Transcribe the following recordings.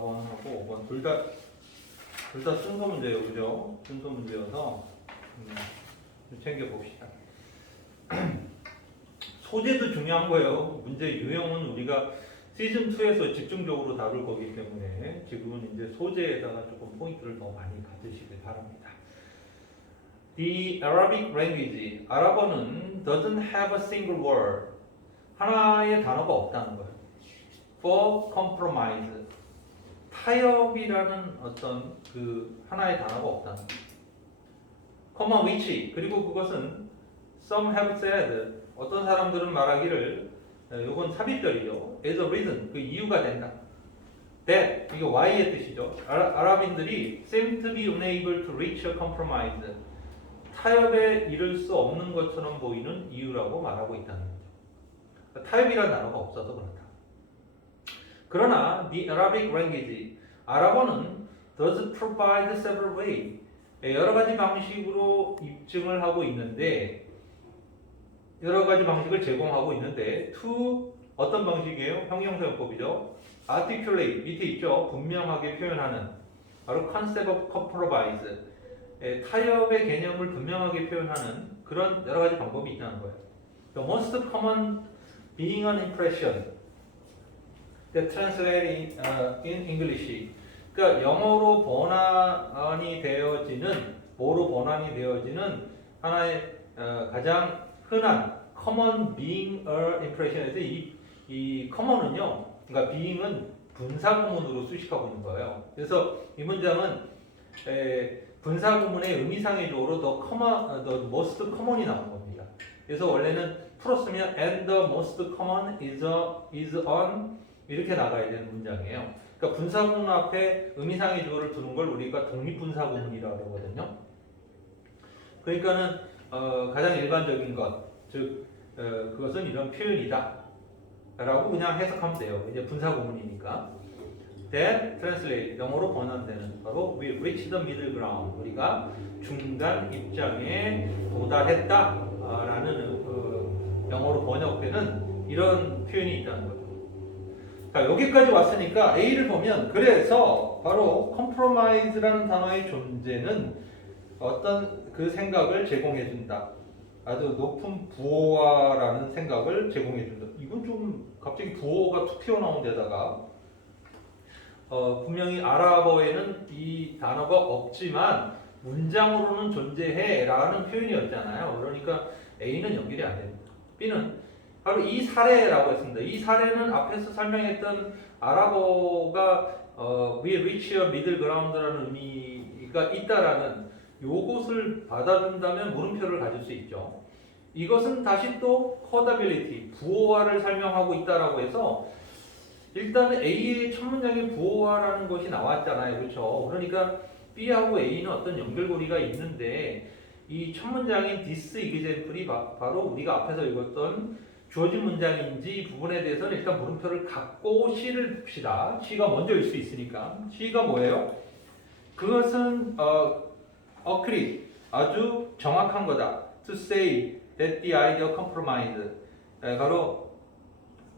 4번하고 5번 둘 다 순서 문제예요, 그죠? 순서 문제여서 좀 챙겨 봅시다. 소재도 중요한 거예요. 문제 유형은 우리가 시즌 2에서 집중적으로 다룰 거기 때문에 지금은 이제 소재에다가 조금 포인트를 더 많이 가지시길 바랍니다. The Arabic language, 아랍어는 doesn't have a single word, 하나의 단어가 없다는 거예요. For compromise, 타협이라는 어떤 그 하나의 단어가 없다는 거예요. comma which, 그리고 그것은 some have said, 어떤 사람들은 말하기를 이건 삽입절이죠. as a reason, 그 이유가 된다. that, 이게 why의 뜻이죠. 아랍인들이 seem to be unable to reach a compromise, 타협에 이를 수 없는 것처럼 보이는 이유라고 말하고 있다는 거죠. 타협이라는 단어가 없어서 그렇다. 그러나 the Arabic language, 아랍어는 does provide several ways, 여러 가지 방식으로 입증을 하고 있는데, 여러 가지 방식을 제공하고 있는데, to 어떤 방식이에요? 형용사용법이죠. articulate, 밑에 있죠. 분명하게 표현하는, 바로 concept of compromise, 타협의 개념을 분명하게 표현하는 그런 여러 가지 방법이 있다는 거예요. The most common being an impression that translated in English. 그러니까 영어로 번안이 되어지는, 뭐로 번안이 되어지는 하나의 가장 흔한 common being a impression에서 이 common은요, 그러니까 being은 분사구문으로 수식하고 있는 거예요. 그래서 이 문장은 분사구문의 의미상의적으로 the most common이 나온 겁니다. 그래서 원래는 풀었으면 and the most common is on 이렇게 나가야 되는 문장이에요. 그러니까 분사구문 앞에 의미상의조를 두는 걸 우리가 독립분사구문이라고 그러거든요. 그러니까는 가장 일반적인 것, 즉 그것은 이런 표현이다 라고 그냥 해석하면 돼요. 이제 분사구문이니까. That translate, 영어로 번안되는 바로 we reach the middle ground, 우리가 중간 입장에 도달했다 라는 영어로 번역되는 이런 표현이 있다는 거죠. 자, 여기까지 왔으니까 A를 보면, 그래서 바로 compromise라는 단어의 존재는 어떤 그 생각을 제공해준다. 아주 높은 부호화라는 생각을 제공해준다. 이건 좀 갑자기 부호가 툭 튀어나온 데다가 분명히 아랍어에는 이 단어가 없지만 문장으로는 존재해 라는 표현이었잖아요. 그러니까 A는 연결이 안 됩니다. B는 바로 이 사례라고 했습니다. 이 사례는 앞에서 설명했던 아랍어가 we reach a middle ground라는 의미가 있다라는 요것을 받아준다면 물음표를 가질 수 있죠. 이것은 다시 또 quotability, 부호화를 설명하고 있다라고 해서 일단 A의 첫 문장에 부호화라는 것이 나왔잖아요. 그렇죠? 그러니까 B하고 A는 어떤 연결고리가 있는데 이 첫 문장인 this example이 바로 우리가 앞에서 읽었던 주어진 문장인지 부분에 대해서는 일단 물음표를 갖고 C를 봅시다. C가 먼저일 수 있으니까. C가 뭐예요? 그것은 accurate, 아주 정확한 거다. To say that the idea of compromise, 바로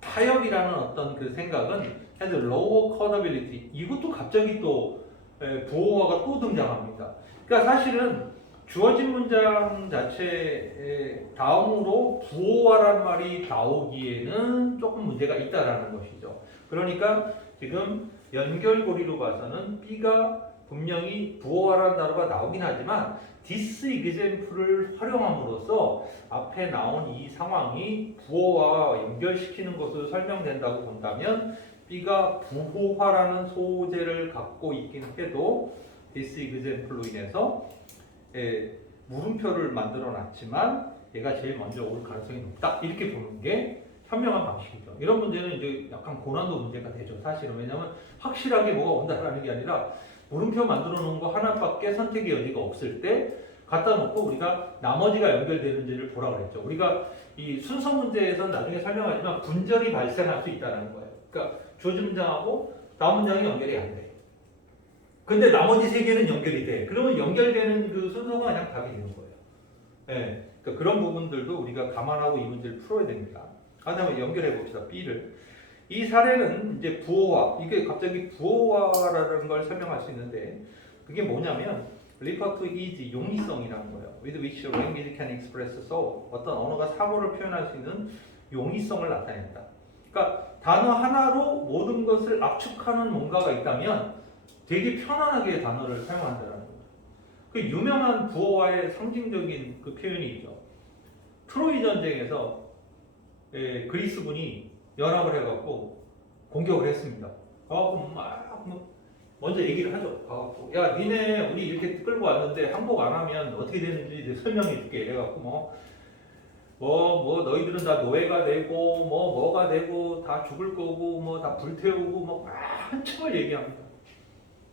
타협이라는 어떤 그 생각은 has lower quotability. 이것도 갑자기 또 부호화가 또 등장합니다. 그러니까 사실은 주어진 문장 자체 다음으로 부호화란 말이 나오기에는 조금 문제가 있다라는 것이죠. 그러니까 지금 연결고리로 봐서는 B가 분명히 부호화라는 단어가 나오긴 하지만 this example를 활용함으로써 앞에 나온 이 상황이 부호화와 연결시키는 것으로 설명된다고 본다면 B가 부호화라는 소재를 갖고 있긴 해도 this example로 인해서 물음표를 만들어 놨지만 얘가 제일 먼저 올 가능성이 높다, 이렇게 보는 게 현명한 방식이죠. 이런 문제는 이제 약간 고난도 문제가 되죠. 사실은. 왜냐하면 확실하게 뭐가 온다라는 게 아니라 물음표 만들어 놓은 거 하나밖에 선택의 여지가 없을 때 갖다 놓고 우리가 나머지가 연결되는지를 보라 그랬죠. 우리가 이 순서 문제에서는 나중에 설명하지만 분절이 발생할 수 있다는 거예요. 그러니까 주어진 문장하고 다음 문장이 연결이 안 돼. 근데 나머지 세 개는 연결이 돼. 그러면 연결되는 그 순서가 그냥 답이 되는 거예요. 네. 그러니까 그런 부분들도 우리가 감안하고 이 문제를 풀어야 됩니다. 다음에 연결해 봅시다. B를. 이 사례는 이제 부호화, 이게 갑자기 부호화라는 걸 설명할 수 있는데 그게 뭐냐면 refer to is 용이성이라는 거예요. with which language can express so 어떤 언어가 사고를 표현할 수 있는 용이성을 나타낸다. 그러니까 단어 하나로 모든 것을 압축하는 뭔가가 있다면 되게 편안하게 단어를 사용한다는 거예요. 그 유명한 부호화의 상징적인 그 표현이 있죠. 트로이 전쟁에서 그리스군이 연합을 해갖고 공격을 했습니다. 가갖고 막 먼저 얘기를 하죠. 가갖고 야 니네 우리 이렇게 끌고 왔는데 항복 안 하면 어떻게 되는지 설명해 줄게. 이래갖고 뭐 너희들은 다 노예가 되고 뭐가 되고 다 죽을 거고 뭐 다 불태우고 뭐 한참을 얘기합니다.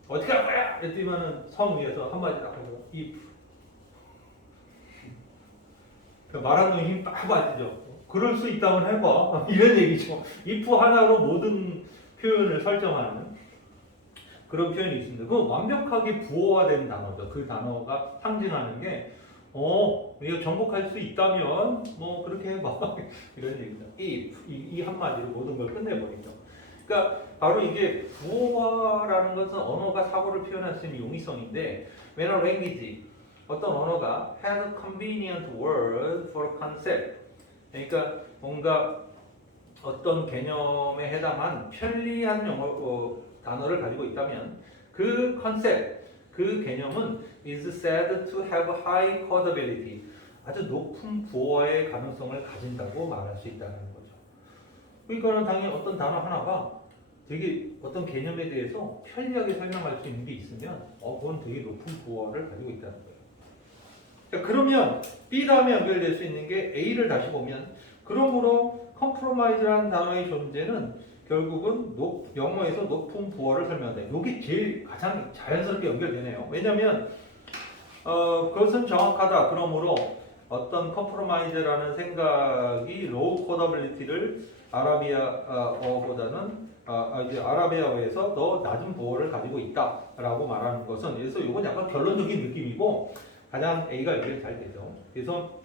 어떻게 할 거야? 그랬더니만은 성 위에서 한마디 딱 하고 if 말하는 놈이 힘 딱 빠지죠. 그럴 수 있다면 해봐. 이런 얘기죠. if 하나로 모든 표현을 설정하는 그런 표현이 있습니다. 그 완벽하게 부호화된 단어죠. 그 단어가 상징하는 게 이거 정복할 수 있다면 뭐 그렇게 해봐. 이런 얘기죠. if 이 한마디로 모든 걸 끝내버리죠. 그러니까 바로 이게 부호화라는 것은 언어가 사고를 표현할 수 있는 용이성인데 when a language 어떤 언어가 has a convenient word for a concept 그러니까 뭔가 어떤 개념에 해당한 편리한 단어를 가지고 있다면 그 컨셉, 그 개념은 is said to have high quotability 아주 높은 부호화의 가능성을 가진다고 말할 수 있다는 거죠. 그러니까는 당연히 어떤 단어 하나가 되게 어떤 개념에 대해서 편리하게 설명할 수 있는 게 있으면 그건 되게 높은 부호화를 가지고 있다는 거예요. 그러면 B 다음에 연결될 수 있는 게 A를 다시 보면 그러므로 compromise라는 단어의 존재는 결국은 영어에서 높은 부호를 설명한다. 이게 제일 가장 자연스럽게 연결되네요. 왜냐하면 그것은 정확하다. 그러므로 어떤 compromise라는 생각이 low quotability를 아라비아어보다는 이제 아라비아어에서 더 낮은 부호를 가지고 있다라고 말하는 것은 그래서 이건 약간 결론적인 느낌이고 가장 A가 연결이 잘 되죠. 그래서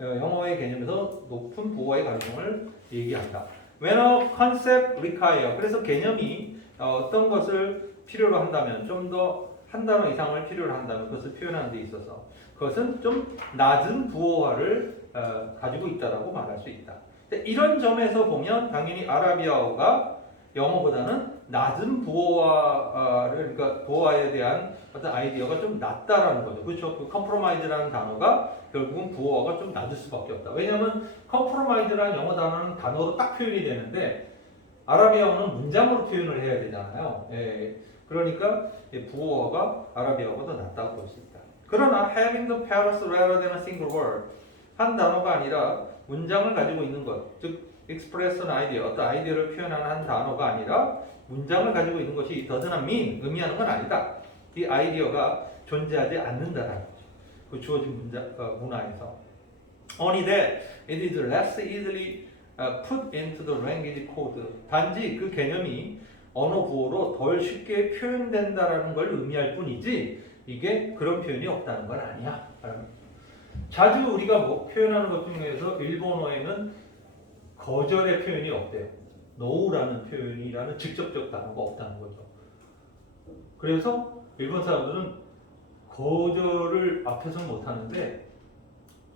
영어의 개념에서 높은 부호의 가능성을 얘기한다. When a concept require 그래서 개념이 어떤 것을 필요로 한다면 좀 더 한 단어 이상을 필요로 한다면 그것을 표현하는 데 있어서 그것은 좀 낮은 부호화를 가지고 있다라고 말할 수 있다. 이런 점에서 보면 당연히 아라비아어가 영어보다는 낮은 부호화를 그러니까 부호화에 대한 어떤 아이디어가 좀 낮다라는 거죠. 그렇죠? 그 compromise라는 단어가 결국은 부호화가 좀 낮을 수밖에 없다. 왜냐하면 compromise라는 영어 단어는 단어로 딱 표현이 되는데 아라비아어는 문장으로 표현을 해야 되잖아요. 그러니까 부호화가 아라비아어보다 낮다고 볼 수 있다. 그러나 having the pairs rather than a single word 한 단어가 아니라 문장을 가지고 있는 것, 즉 express an idea, 어떤 아이디어를 표현하는 한 단어가 아니라 문장을 가지고 있는 것이 does not mean, 의미하는 건 아니다. 이 아이디어가 존재하지 않는다라는 거죠. 그 주어진 문화에서. Only that it is less easily put into the language code. 단지 그 개념이 언어 부호로 덜 쉽게 표현된다라는 걸 의미할 뿐이지 이게 그런 표현이 없다는 건 아니야. 자주 우리가 뭐 표현하는 것 중에서 일본어에는 거절의 표현이 없대요. no라는 표현이라는 직접적 단어가 없다는 거죠. 그래서 일본 사람들은 거절을 앞에서는 못하는데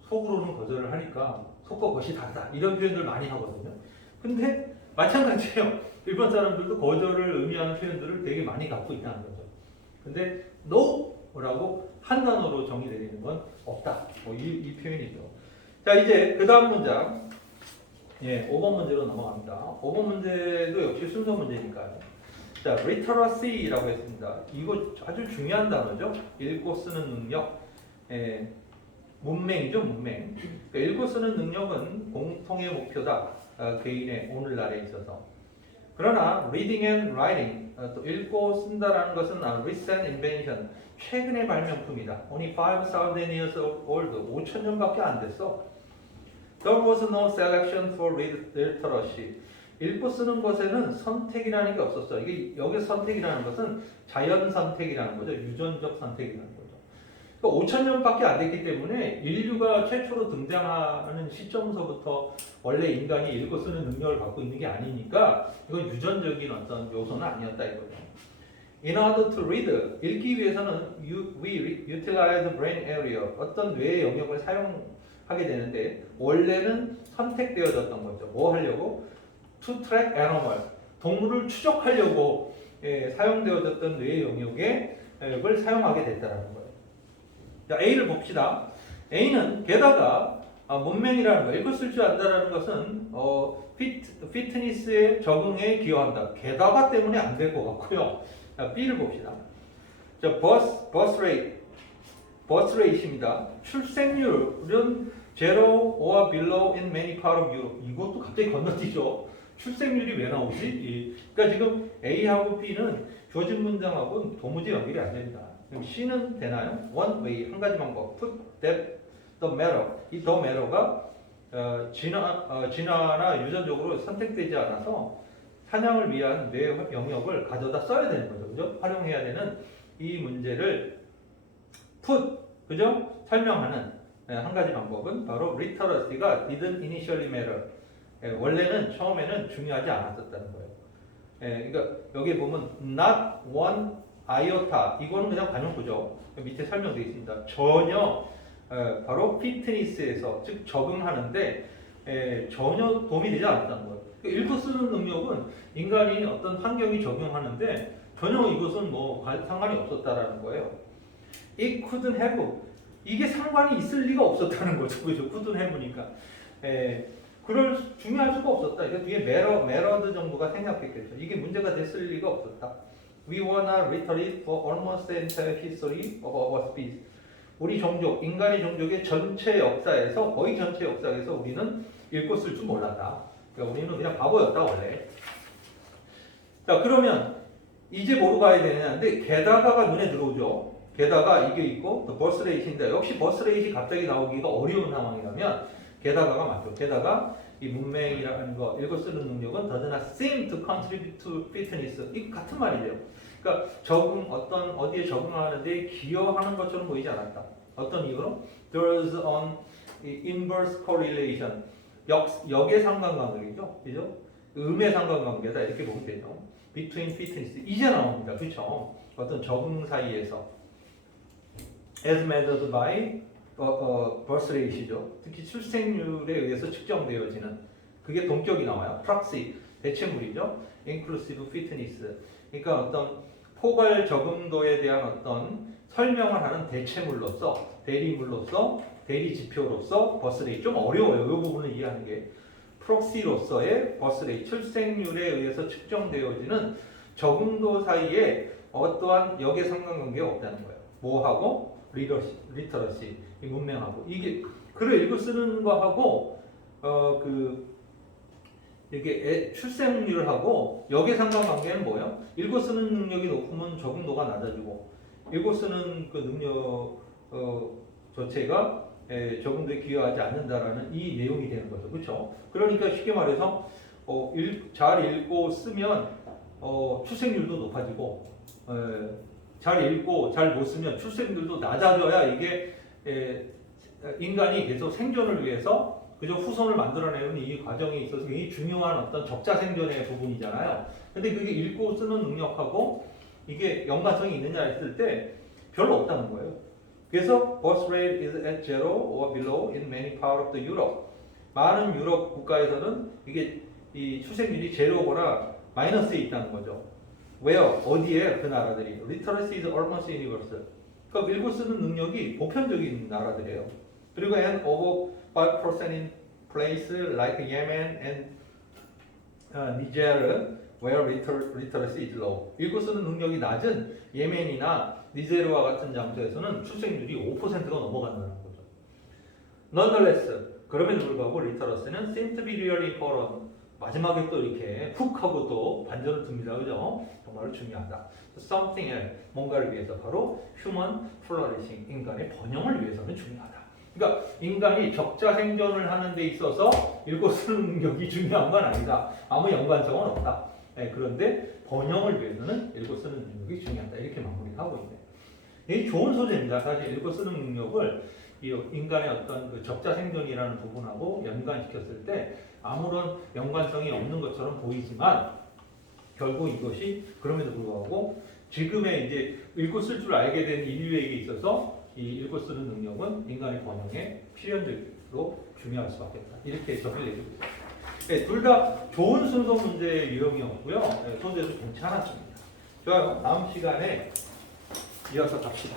속으로는 거절을 하니까 속과 겉이 다르다 이런 표현들 많이 하거든요. 근데 마찬가지예요. 일본 사람들도 거절을 의미하는 표현들을 되게 많이 갖고 있다는 거죠. 근데 no라고 한 단어로 정의되는 건 없다. 이 표현이죠. 자 이제 그 다음 문장 5번 문제로 넘어갑니다. 5번 문제도 역시 순서 문제니까요. 자, literacy라고 했습니다. 이거 아주 중요한 단어죠. 읽고 쓰는 능력. 문맹이죠, 문맹. 그러니까 읽고 쓰는 능력은 공통의 목표다. 개인의 오늘날에 있어서. 그러나 reading and writing, 또 읽고 쓴다라는 것은 recent invention, 최근의 발명품이다. Only 5,000 years old, 5,000년밖에 안 됐어. There was no selection for literacy. 읽고 쓰는 것에는 선택이라는 게 없었어. 이게 여기 선택이라는 것은 자연 선택이라는 거죠. 유전적 선택이라는 거죠. 그러니까 5천 년밖에 안 됐기 때문에 인류가 최초로 등장하는 시점서부터 원래 인간이 읽고 쓰는 능력을 갖고 있는 게 아니니까 이건 유전적인 어떤 요소는 아니었다 이거예요. In order to read, 읽기 위해서는 we utilize brain area, 어떤 뇌의 영역을 사용하게 되는데 원래는 선택되어졌던 거죠. 뭐 하려고? To track animal, 동물을 추적하려고 사용되어졌던 뇌의 영역을 사용하게 됐다는 거예요. 자, A를 봅시다. A는 게다가 문맹이라는 거, 읽고 쓸 줄 안다라는 것은 피트니스의 적응에 기여한다. 게다가 때문에 안 될 것 같고요. 자, B를 봅시다. 자, birth rate입니다. 출생률은 zero or below in many part of Europe. 이것도 갑자기 건너뛰죠. 출생률이 왜 나오지? 그러니까 지금 A하고 B는 주어진 문장하고는 도무지 연결이 안 됩니다. 그럼 C는 되나요? One way, 한 가지 방법. Put that the matter. 이 the matter가 진화나 유전적으로 선택되지 않아서 사냥을 위한 뇌 영역을 가져다 써야 되는 거죠. 그죠? 활용해야 되는 이 문제를 put, 그죠? 설명하는 한 가지 방법은 바로 literacy가 didn't initially matter. 원래는 처음에는 중요하지 않았었다는 거예요. 그러니까 여기 보면 not one iota, 이거는 그냥 관용구죠. 밑에 설명되어 있습니다. 전혀 바로 피트니스에서 즉 적응하는데 전혀 도움이 되지 않았다는 거예요. 읽고 쓰는 능력은 인간이 어떤 환경이 적용하는데 전혀 이것은 뭐 상관이 없었다라는 거예요. It couldn't have, 이게 상관이 있을 리가 없었다는 거죠. 그죠? couldn't have니까. 그럴 중요할 수가 없었다. 이거 뒤에 mattered 정도가 생략했겠죠. 이게 문제가 됐을 리가 없었다. We were not literate for almost the entire history of our species. 우리 종족, 인간의 종족의 전체 역사에서 거의 전체 역사에서 우리는 읽고 쓸 줄 몰랐다. 그러니까 우리는 그냥 바보였다 원래. 자, 그러면 이제 뭐로 가야 되냐는데 게다가가 눈에 들어오죠. 게다가 이게 있고 또 버스 레이트인데 역시 버스 레이트 갑자기 나오기가 어려운 상황이라면 게다가가 맞죠. 게다가 이 문맹이라는 거 읽고 쓰는 능력은 does not seem to contribute to fitness. 이 같은 말이에요. 그러니까 어떤 어디에 적응하는데 기여하는 것처럼 보이지 않았다. 어떤 이유로? There is an inverse correlation. 역의 상관관계죠, 그죠? 음의 상관관계다 이렇게 보면 되죠. Between fitness 이제 나옵니다, 그렇죠? 어떤 적응 사이에서 as measured by birth rate이죠. 특히 출생률에 의해서 측정되어지는 그게 동격이 나와요. proxy 대체물이죠. inclusive fitness. 그러니까 어떤 포괄 적응도에 대한 어떤 설명을 하는 대체물로서 대리물로서 대리 지표로서 버스레이 좀 어려워요. 이 부분을 이해하는 게 프록시로서의 버스레이 출생률에 의해서 측정되어지는 적응도 사이에 어떠한 역의 상관관계가 없다는 거예요. 뭐하고 리터러시 이 문명하고 이게 글을 읽고 쓰는 거하고 이게 출생률하고 역의 상관관계는 뭐예요? 읽고 쓰는 능력이 높으면 적응도가 낮아지고 읽고 쓰는 그 능력 자체가 적응도에 기여하지 않는다라는 이 내용이 되는 거죠. 그렇죠? 그러니까 쉽게 말해서 잘 읽고 쓰면 출생률도 높아지고 잘 읽고 잘 못 쓰면 출생률도 낮아져야 이게 인간이 계속 생존을 위해서 그저 후손을 만들어내는 이 과정에 있어서 굉장히 중요한 어떤 적자 생존의 부분이잖아요. 근데 그게 읽고 쓰는 능력하고 이게 연관성이 있느냐 했을 때 별로 없다는 거예요. 그래서 birth rate is at zero or below in many parts of the Europe. 많은 유럽 국가에서는 이게 이 출생률이 제로거나 마이너스에 있다는 거죠. Where? 어디에? 그 나라들이. Literacy is almost universal. 그러니까 읽고 쓰는 능력이 보편적인 나라들이에요. 그리고 and over 5% in places like Yemen and Niger where literacy is low. 읽고 쓰는 능력이 낮은 예멘이나 니제르와 같은 장소에서는 출생률이 5%가 넘어간다는 거죠. Nonetheless, 그럼에도 불구하고 literacy는 seem to be really important. 마지막에 또 이렇게 훅 하고 또 반전을 듭니다. 그죠? 정말 중요하다. Something else, 뭔가를 위해서 바로 human flourishing, 인간의 번영을 위해서는 중요하다. 그러니까 인간이 적자 생존을 하는 데 있어서 읽고 쓰는 능력이 중요한 건 아니다. 아무 연관성은 없다. 그런데 번영을 위해서는 읽고 쓰는 능력이 중요하다. 이렇게 마무리하고 있네요. 이 좋은 소재입니다. 사실 읽고 쓰는 능력을 이 인간의 어떤 그 적자 생존이라는 부분하고 연관시켰을 때 아무런 연관성이 없는 것처럼 보이지만 결국 이것이 그럼에도 불구하고 지금의 이제 읽고 쓸 줄 알게 된 인류에게 있어서 이 읽고 쓰는 능력은 인간의 번영에 필연적으로 중요할 수밖에 없다. 이렇게 정리를 해주고 있습니다. 네, 둘 다 좋은 순서 문제의 유형이었고요. 네, 소재도 괜찮았습니다. 좋아요. 다음 시간에 이어서 갑시다.